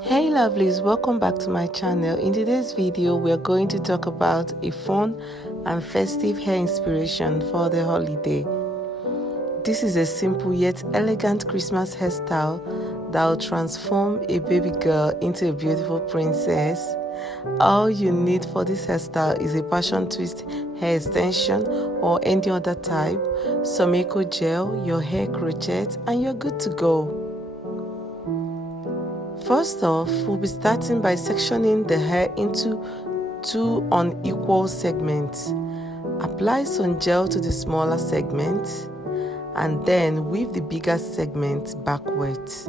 Hey lovelies, welcome back to my channel. In today's video we are going to talk about a fun and festive hair inspiration for the holiday. This is a simple yet elegant Christmas hairstyle that will transform a baby girl into a beautiful princess. All you need for this hairstyle is a passion twist hair extension or any other type, some eco gel, your hair crochet, and you're good to go. First off, we'll be starting by sectioning the hair into two unequal segments. Apply some gel to the smaller segment and then weave the bigger segment backwards.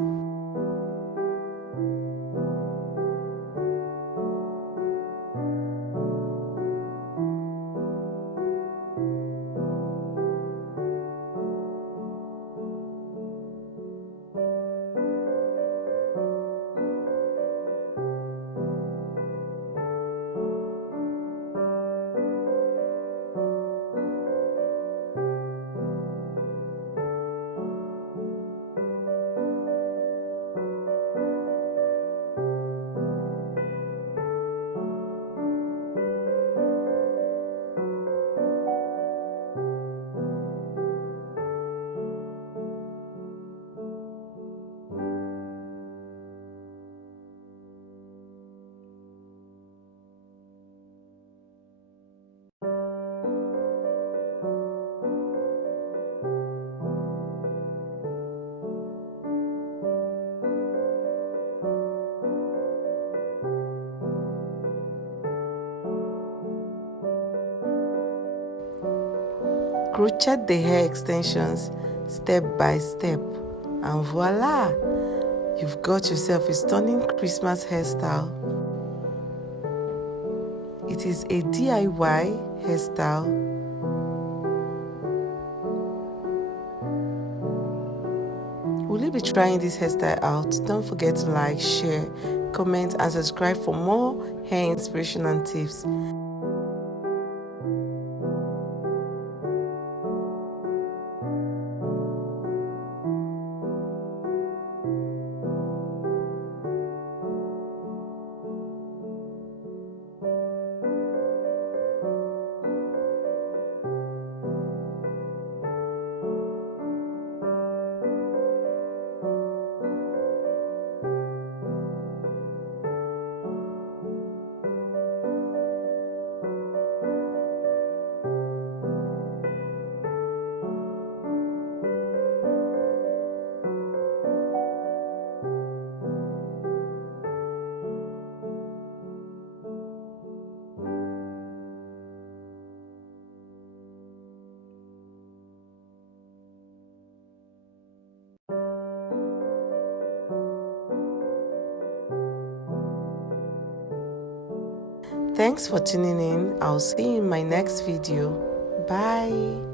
Crochet the hair extensions step by step and voila! You've got yourself a stunning Christmas hairstyle. It is a DIY hairstyle. Will you be trying this hairstyle out? Don't forget to like, share, comment and subscribe for more hair inspiration and tips. Thanks for tuning in. I'll see you in my next video. Bye.